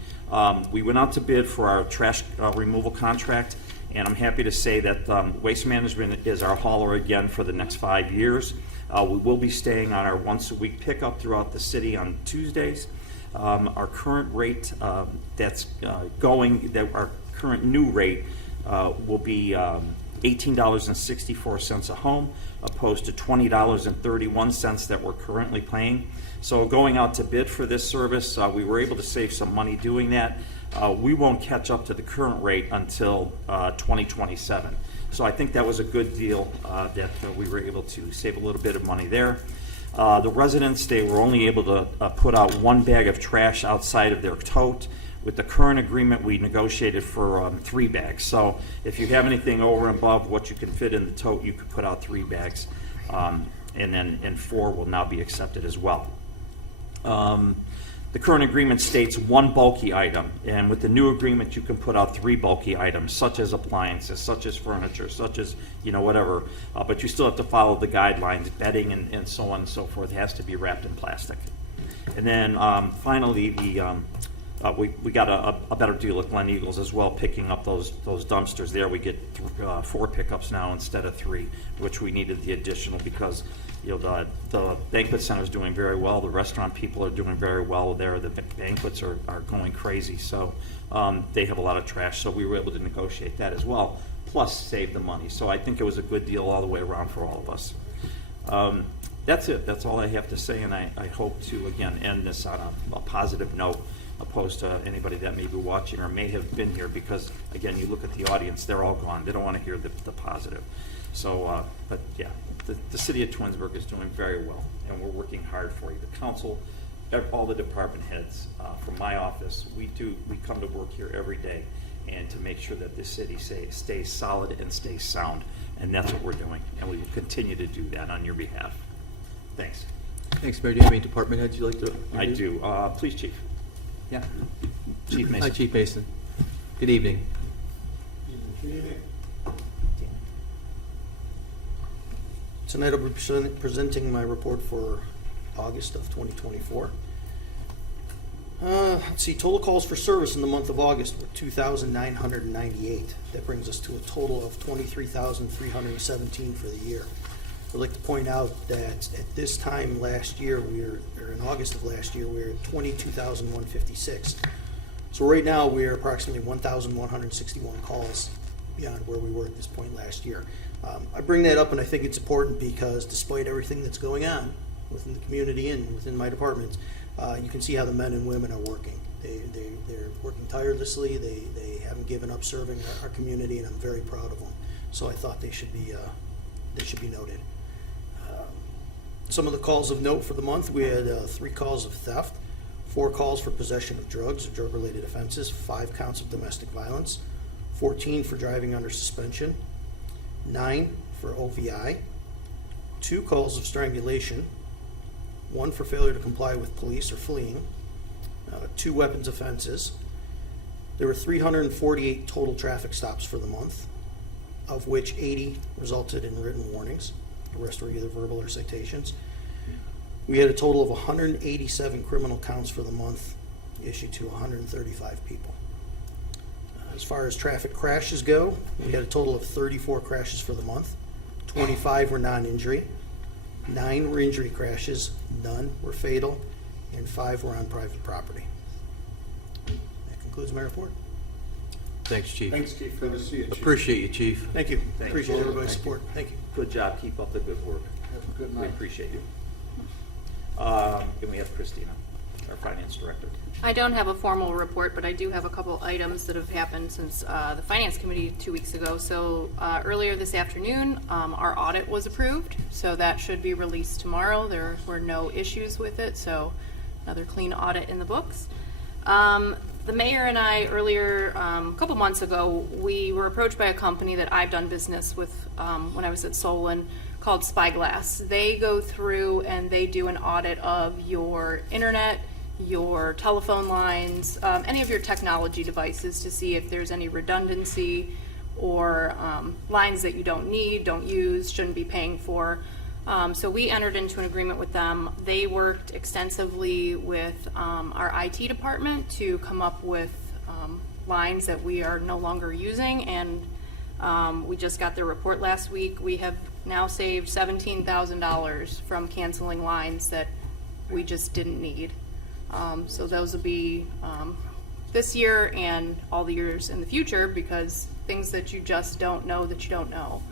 We went out to bid for our trash removal contract, And I'm happy to say that Waste Management is our hauler again for the next 5 years. We will be staying on our once-a-week pickup throughout the city on Tuesdays. Our current rate our current new rate will be $18.64 a home, opposed to $20.31 that we're currently paying. So going out to bid for this service, we were able to save some money doing that. We won't catch up to the current rate until 2027. So I think that was a good deal that we were able to save a little bit of money there. The residents, they were only able to put out 1 bag of trash outside of their tote. With the current agreement, we negotiated for 3 bags. So if you have anything over and above what you can fit in the tote, you could put out 3 bags. And 4 will now be accepted as well. The current agreement states 1 bulky item, and with the new agreement, you can put out 3 bulky items, such as appliances, such as furniture, such as, whatever. But you still have to follow the guidelines, bedding and so on and so forth. It has to be wrapped in plastic. And then finally, we got a better deal at Glen Eagles as well, picking up those dumpsters there. We get 4 pickups now instead of 3, which we needed the additional because the banquet center is doing very well. The restaurant people are doing very well there. The banquets are going crazy, so they have a lot of trash. So we were able to negotiate that as well, plus save the money. So I think it was a good deal all the way around for all of us. That's it. That's all I have to say, and I hope to, again, end this on a positive note, opposed to anybody that may be watching or may have been here, because, again, you look at the audience, they're all gone. They don't want to hear the positive. So, but yeah, the city of Twinsburg is doing very well, and we're working hard for you. The council, all the department heads, from my office, we come to work here every day and to make sure that this city stays solid and stays sound, and that's what we're doing, and we will continue to do that on your behalf. Thanks. Thanks, Mayor. Do you have any department heads you'd like to I do. Please, Chief. Yeah. Chief Mason. Hi, Chief Mason. Good evening. Tonight I'll be presenting my report for August of 2024. Let's see, total calls for service in the month of August were 2,998. That brings us to a total of 23,317 for the year. I'd like to point out that at this time last year, in August of last year, we were at 22,156. So right now, we are approximately 1,161 calls beyond where we were at this point last year. I bring that up, and I think it's important because despite everything that's going on within the community and within my department, you can see how the men and women are working. They're working tirelessly. They haven't given up serving our community, and I'm very proud of them. So I thought they should be noted. Some of the calls of note for the month: we had 3 calls of theft, 4 calls for possession of drugs or drug-related offenses, 5 counts of domestic violence, 14 for driving under suspension, 9 for OVI, 2 calls of strangulation, 1 for failure to comply with police or fleeing, 2 weapons offenses. There were 348 total traffic stops for the month, of which 80 resulted in written warnings. The rest were either verbal or citations. We had a total of 187 criminal counts for the month, issued to 135 people. As far as traffic crashes go, we had a total of 34 crashes for the month. 25 were non-injury, 9 were injury crashes, none were fatal, and 5 were on private property. That concludes my report. Thanks, Chief. Thanks, Chief. Good to see you, Chief. Appreciate you, Chief. Thank you. Thank Appreciate you. everybody's Thank you. support. Thank you. Good job. Keep up the good work. Have a good We night. appreciate you. And we have Christina, our finance director. I don't have a formal report, but I do have a couple items that have happened since the Finance Committee 2 weeks ago. So earlier this afternoon, our audit was approved, so that should be released tomorrow. There were no issues with it, so another clean audit in the books. The mayor and I earlier, a couple months ago, we were approached by a company that I've done business with when I was at Solon called Spyglass. They go through and they do an audit of your internet, your telephone lines, any of your technology devices to see if there's any redundancy or lines that you don't need, don't use, shouldn't be paying for. So we entered into an agreement with them. They worked extensively with our IT department to come up with lines that we are no longer using, and We just got their report last week. We have now saved $17,000 from canceling lines that we just didn't need. So those will be this year and all the years in the future, because things that you just don't know that you don't know.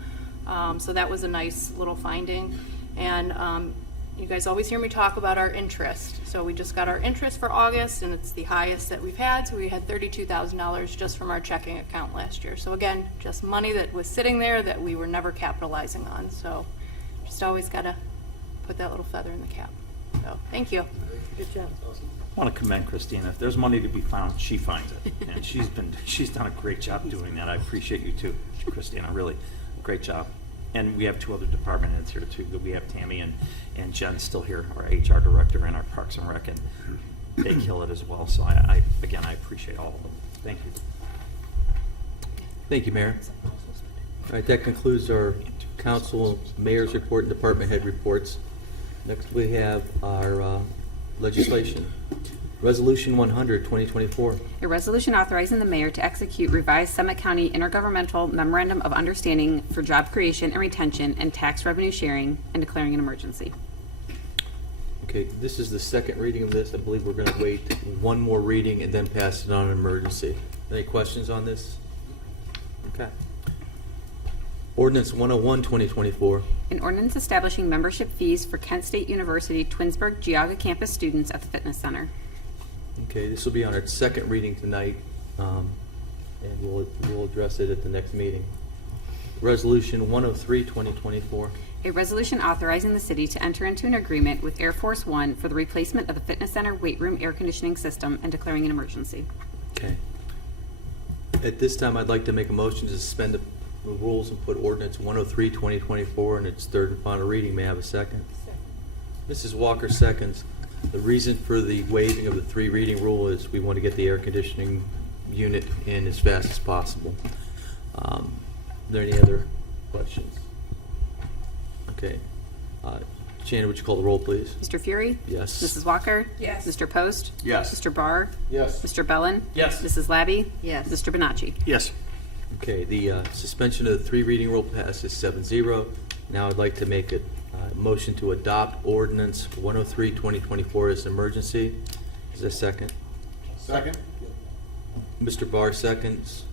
So that was a nice little finding. And you guys always hear me talk about our interest. So we just got our interest for August, and it's the highest that we've had. So we had $32,000 just from our checking account last year. So again, just money that was sitting there that we were never capitalizing on. So just always got to put that little feather in the cap. So thank you. Good job. I want to commend Christina. If there's money to be found, she finds it. And she's done a great job doing that. I appreciate you too, Christina, really. Great job. And we have two other department heads here too. That we have Tammy and Jen still here, our HR director and our Parks and Rec, and they kill it as well. So I appreciate all of them. Thank you. Thank you, Mayor. All right, that concludes our council, mayor's report, and department head reports. Next, we have our legislation. Resolution 100, 2024. A resolution authorizing the mayor to execute revised Summit County Intergovernmental Memorandum of Understanding for Job Creation and Retention and Tax Revenue Sharing and declaring an emergency. Okay, this is the second reading of this. I believe we're going to wait one more reading and then pass it on an emergency. Any questions on this? Okay. Ordinance 101, 2024. An ordinance establishing membership fees for Kent State University Twinsburg Geauga campus students at the fitness center. Okay, this will be on its second reading tonight, and we'll address it at the next meeting. Resolution 103, 2024. A resolution authorizing the city to enter into an agreement with Air Force One for the replacement of the fitness center weight room air conditioning system and declaring an emergency. Okay. At this time, I'd like to make a motion to suspend the rules and put ordinance 103, 2024 in its third and final reading. May I have a second? Mrs. Walker seconds. The reason for the waiving of the three reading rule is we want to get the air conditioning unit in as fast as possible. Are there any other questions? Okay. Shannon, would you call the roll, please? Mr. Fury? Yes. Mrs. Walker? Yes. Mr. Post? Yes. Mr. Barr? Yes. Mr. Bellin? Yes. Mrs. Labby? Yes. Mr. Bonacci? Yes. Okay, the suspension of the three reading rule passes 7-0. Now I'd like to make a motion to adopt ordinance 103, 2024 as an emergency. Is there a second? Second? Mr. Barr seconds.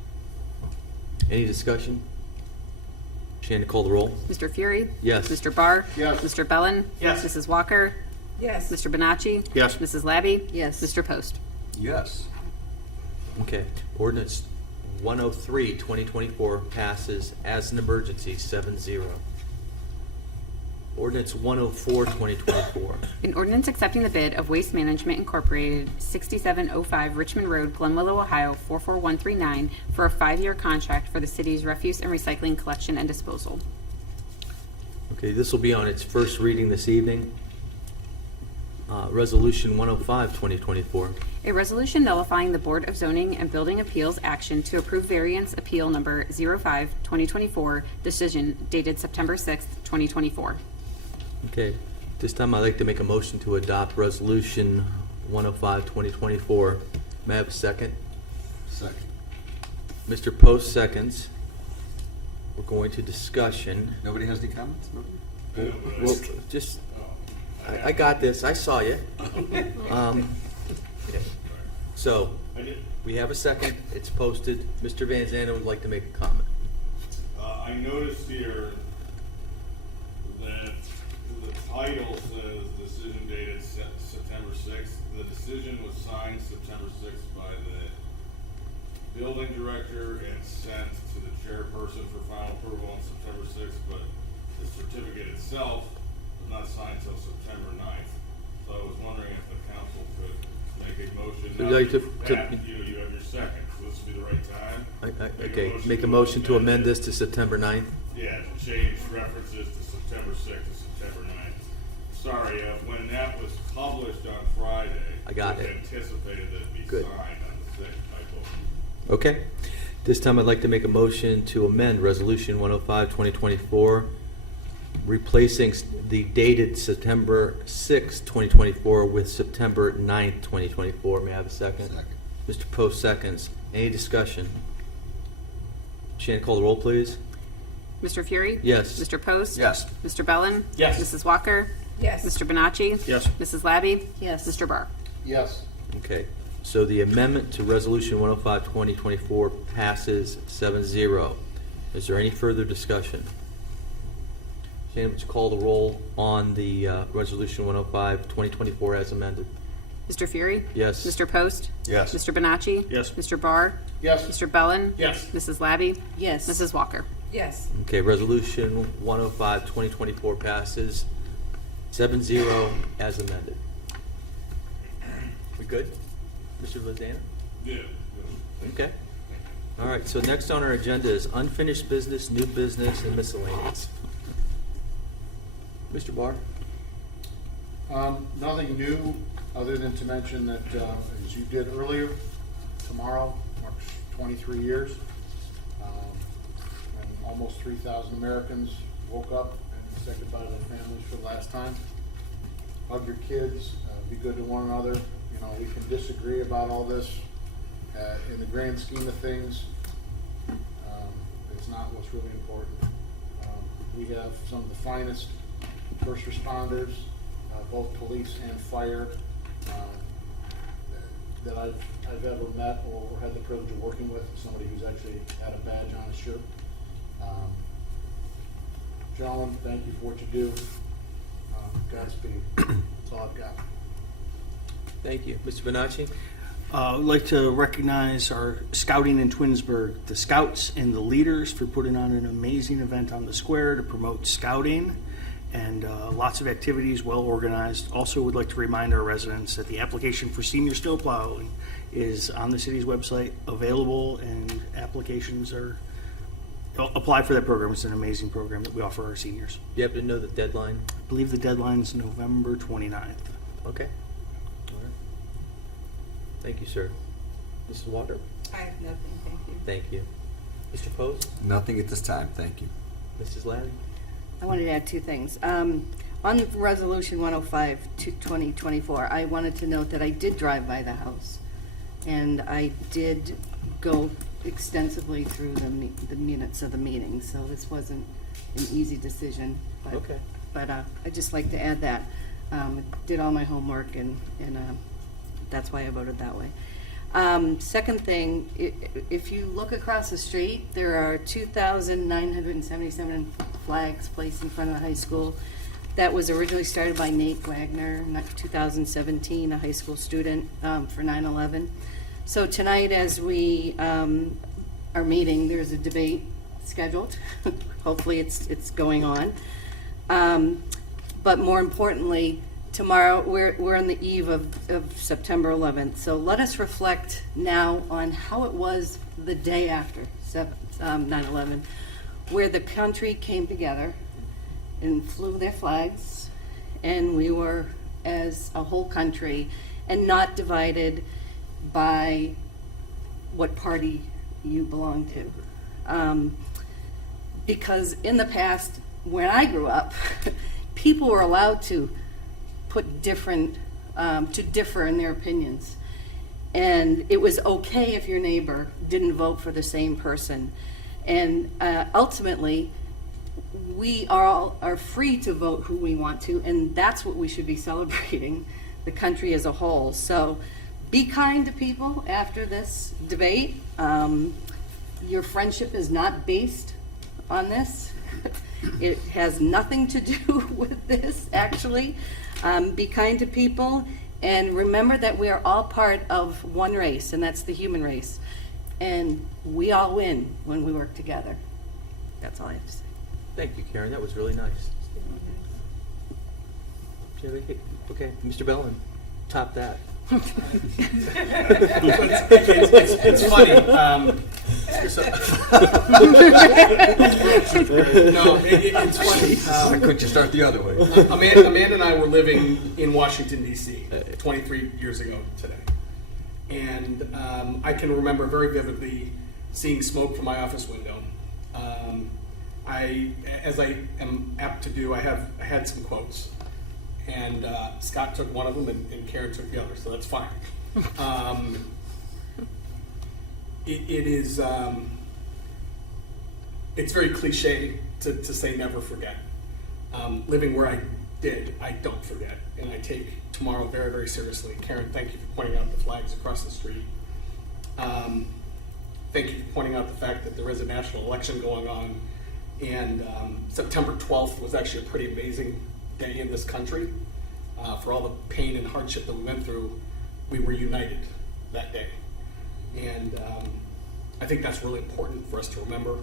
Any discussion? Shannon, call the roll. Mr. Fury? Yes. Mr. Barr? Yes. Mr. Bellin? Yes. Mrs. Walker? Yes. Mr. Bonacci? Yes. Mrs. Labby? Yes. Mr. Post? Yes. Okay, ordinance 103, 2024 passes as an emergency 7-0. Ordinance 104, 2024. An ordinance accepting the bid of Waste Management Incorporated, 6705 Richmond Road, Glenwillow, Ohio, 44139, for a 5-year contract for the city's refuse and recycling collection and disposal. Okay, this will be on its first reading this evening. Resolution 105, 2024. A resolution nullifying the Board of Zoning and Building Appeals action to approve variance appeal number 05-2024 decision dated September 6th, 2024. Okay, this time I'd like to make a motion to adopt resolution 105, 2024. May I have a second? Second. Mr. Post seconds. We're going to discussion. Nobody has any comments? Nobody? Well, just, I got this, I saw you. So, we have a second, it's posted. Mr. Van Zandt would like to make a comment. I noticed here that the title says decision dated September 6th. The decision was signed September 6th by the building director and sent to the chairperson for final approval on September 6th, but the certificate itself was not signed until September 9th. So I was wondering if the council could make a motion. Would you like to- You have your second, so this would be the right time. Okay, make a motion to amend this to September 9th. Yeah, to change references to September 6th to September 9th. Sorry, when that was published on Friday. I got was it. anticipated that it'd be Good. signed on the 6th, I believe. Okay. This time I'd like to make a motion to amend Resolution 105, 2024, replacing the dated September 6, 2024 with September 9th, 2024. May I have a second? Second. Mr. Post seconds. Any discussion? Shannon, call the roll, please. Mr. Fury? Yes. Mr. Post? Yes. Mr. Bellin? Yes. Mrs. Walker? Yes. Mr. Benacci? Yes. Mrs. Labby? Yes. Mr. Barr? Yes. Okay, so the amendment to Resolution 105, 2024 passes 7-0. Is there any further discussion? Shannon, would you call the roll on the Resolution 105, 2024 as amended? Mr. Fury? Yes. Mr. Post? Yes. Mr. Benacci? Yes. Mr. Barr? Yes. Mr. Bellin? Yes. Mrs. Labby? Yes. Mrs. Walker? Yes. Okay, Resolution 105, 2024 passes 7-0 as amended. We good? Mr. Lozana? Yeah. Okay. All right, so next on our agenda is unfinished business, new business, and miscellaneous. Mr. Barr? Nothing new, other than to mention that, as you did earlier, tomorrow marks 23 years. When almost 3,000 Americans woke up and said goodbye to their families for the last time. Hug your kids, be good to one another. You know, we can disagree about all this. In the grand scheme of things, it's not what's really important. We have some of the finest first responders, both police and fire, that I've ever met or had the privilege of working with. Somebody who's actually had a badge on his shirt. Gentlemen, thank you for what you do. Godspeed. That's all I've got. Thank you. Mr. Benacci? I'd like to recognize our scouting in Twinsburg, the scouts and the leaders for putting on an amazing event on the square to promote scouting, and lots of activities, well organized. Also would like to remind our residents that the application for senior snowplowing is on the city's website, available, and applications are, apply for that program. It's an amazing program that we offer our seniors. Do you happen to know the deadline? I believe the deadline is November 29th. Okay. All right. Thank you, sir. Mrs. Walker? I have nothing, thank you. Thank you. Mr. Post? Nothing at this time, thank you. Mrs. Labby? I wanted to add two things. On Resolution 105, 2024, I wanted to note that I did drive by the house, and I did go extensively through the minutes of the meeting, so this wasn't an easy decision. But, Okay. But I'd just like to add that. Did all my homework, and that's why I voted that way. Second thing, if you look across the street, there are 2,977 flags placed in front of the high school. That was originally started by Nate Wagner, 2017, a high school student, for 9/11. So tonight, as we are meeting, there's a debate scheduled. Hopefully it's going on. But more importantly, tomorrow, we're on the eve of September 11th, so let us reflect now on how it was the day after 9/11, where the country came together and flew their flags, and we were as a whole country, and not divided by what party you belong to. Because in the past, when I grew up, people were allowed to put differ in their opinions. And it was okay if your neighbor didn't vote for the same person. And ultimately, we all are free to vote who we want to, and that's what we should be celebrating, the country as a whole. So be kind to people after this debate. Your friendship is not based on this. It has nothing to do with this, actually. Be kind to people, and remember that we are all part of one race, and that's the human race. And we all win when we work together. That's all I have to say. Thank you, Karen. That was really nice. Okay, Mr. Bellin, top that. It's funny. It's funny. Why couldn't you start the other way? Amanda and I were living in Washington, D.C. 23 years ago today. And I can remember very vividly seeing smoke from my office window. As I am apt to do, I had some quotes. And Scott took one of them, and Karen took the other, so that's fine. it's very cliche to say never forget. Living where I did, I don't forget, and I take tomorrow very, very seriously. Karen, thank you for pointing out the flags across the street. Thank you for pointing out the fact that there is a national election going on, and September 12th was actually a pretty amazing day in this country. For all the pain and hardship that we went through, we were united that day. And I think that's really important for us to remember.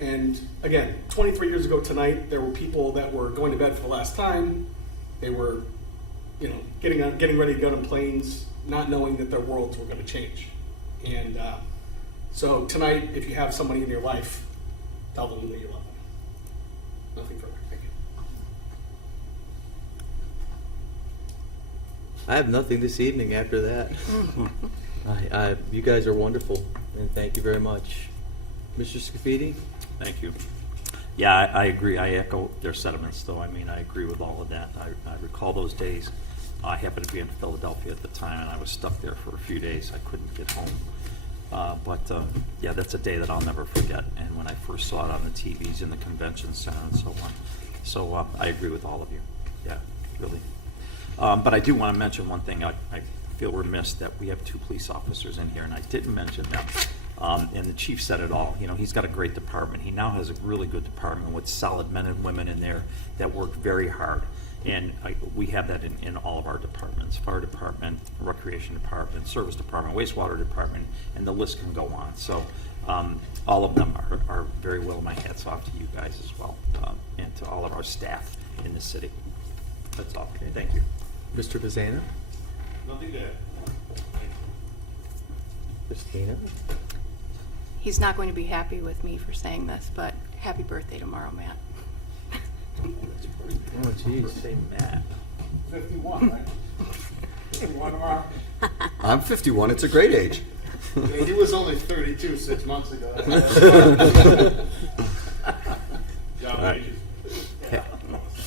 And again, 23 years ago tonight, there were people that were going to bed for the last time. They were, getting ready to get on planes, not knowing that their worlds were going to change. And so tonight, if you have somebody in your life, tell them that you love them. Nothing further. Thank you. I have nothing this evening after that. You guys are wonderful, and thank you very much. Mr. Scafidi? Thank you. Yeah, I agree. I echo their sentiments, though. I mean, I agree with all of that. I recall those days. I happened to be in Philadelphia at the time, and I was stuck there for a few days. I couldn't get home. Yeah, that's a day that I'll never forget. And when I first saw it on the TVs in the convention center and so on. So I agree with all of you. Yeah, really. But I do want to mention one thing. I feel remiss that we have 2 police officers in here, and I didn't mention them. And the chief said it all. He's got a great department. He now has a really good department with solid men and women in there that work very hard. And we have that in all of our departments: fire department, recreation department, service department, wastewater department, and the list can go on. So all of them are very well. My hat's off to you guys as well, and to all of our staff in the city. That's all. Okay, thank you. Mr. Pizzana? Nothing to add. Christina? He's not going to be happy with me for saying this, but happy birthday tomorrow, Matt. Oh, jeez. Say Matt. 51, right? 51 tomorrow? I'm 51. It's a great age. He was only 32 6 months ago. Job right. ages.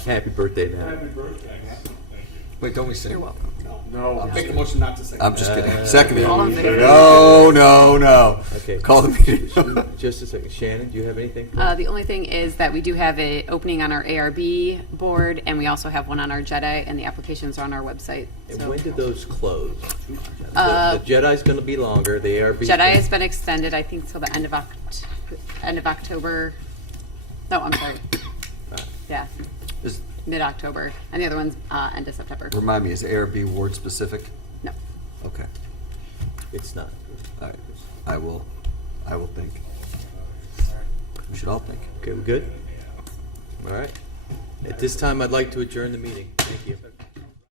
Happy birthday, Matt. Happy birthday, man. Wait, don't we sing? You're welcome. No. Make a motion not to sing. I'm just kidding. Second. All in favor? No. Okay. Call the meeting. Just a second. Shannon, do you have anything? The only thing is that we do have an opening on our ARB board, and we also have one on our Jedi, and the applications are on our website. And So- when did those close? The Jedi's going to be longer. The ARB. Jedi has been extended, I think, till the end of October. No, I'm sorry. Yeah, Is- mid-October, and the other one's end of September. Remind me, is ARB ward specific? No. Okay. It's not. All right. I will think. We should all think. Okay, we good? All right. At this time, I'd like to adjourn the meeting. Thank you.